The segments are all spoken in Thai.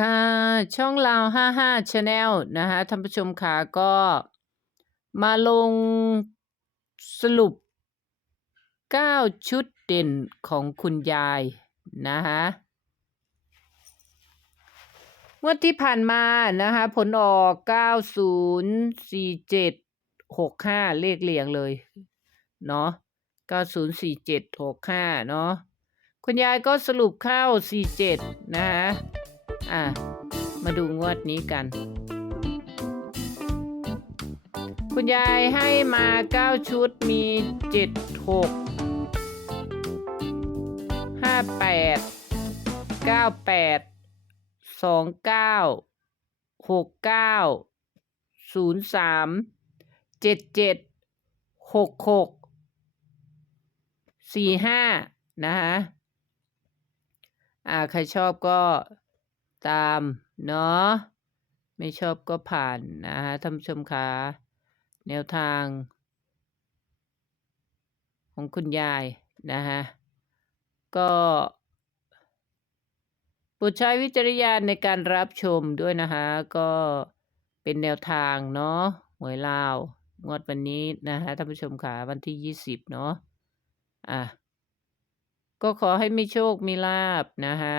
ค่ะ ช่องราว 55 Channel นะคะท่านผู้ชมค่ะก็มาลงสรุป 9 ชุดเด่นของคุณยายนะคะงวดที่ผ่านมานะคะผลออก 904765 เลขเรียงเลยเนาะ904765 เนาะคุณยายก็สรุปเข้า 47 นะคะ อะ มาดูงวดนี้กัน คุณยายให้มา 9 ชุดมี 7 6 5 8 9 8 2 9 6 9 0 3 7 7 6 6 4 5 นะคะอ่า ใครชอบก็ ตามเนาะไม่ชอบก็ผ่านนะคะท่านผู้ชมคะแนวทาง ของคุณยายนะคะก็โปรดใช้วิจารณญาณในการรับชมด้วยนะคะ ก็เป็นแนวทางเนาะหวยลาว งวดวันนี้นะคะท่านผู้ชมค่ะวันที่ยี่สิบเนาะอะ ก็ขอให้มีโชคมีลาบนะคะ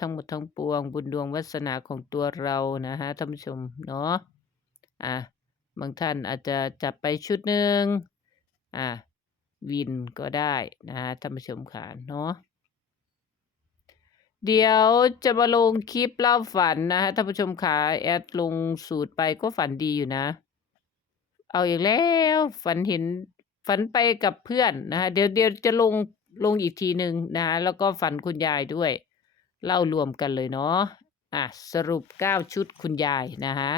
ทั้งหมดทั้งปวงบุญดวงวาสนาของตัวเรานะคะท่านผู้ชมเนาะอะบางท่านอาจจะจับไปชุดหนึ่งอะวินก็ได้นะคะท่านผู้ชมค่ะเนาะเดี๋ยวจะมาลงคลิปเล่าฝันนะคะท่านผู้ชมค่ะแอดลงสูตรไปก็ฝันดีอยู่นะ เอาอีกแล้วฝันเห็นฝันไปกับเพื่อนนะคะเดี๋ยวเดี๋ยวจะลง ลงอีกทีหนึ่งนะคะแล้วก็ฝันคุณยายด้วย เล่ารวมกันเลยเนาะอะสรุป 9 ชุดคุณยายนะคะ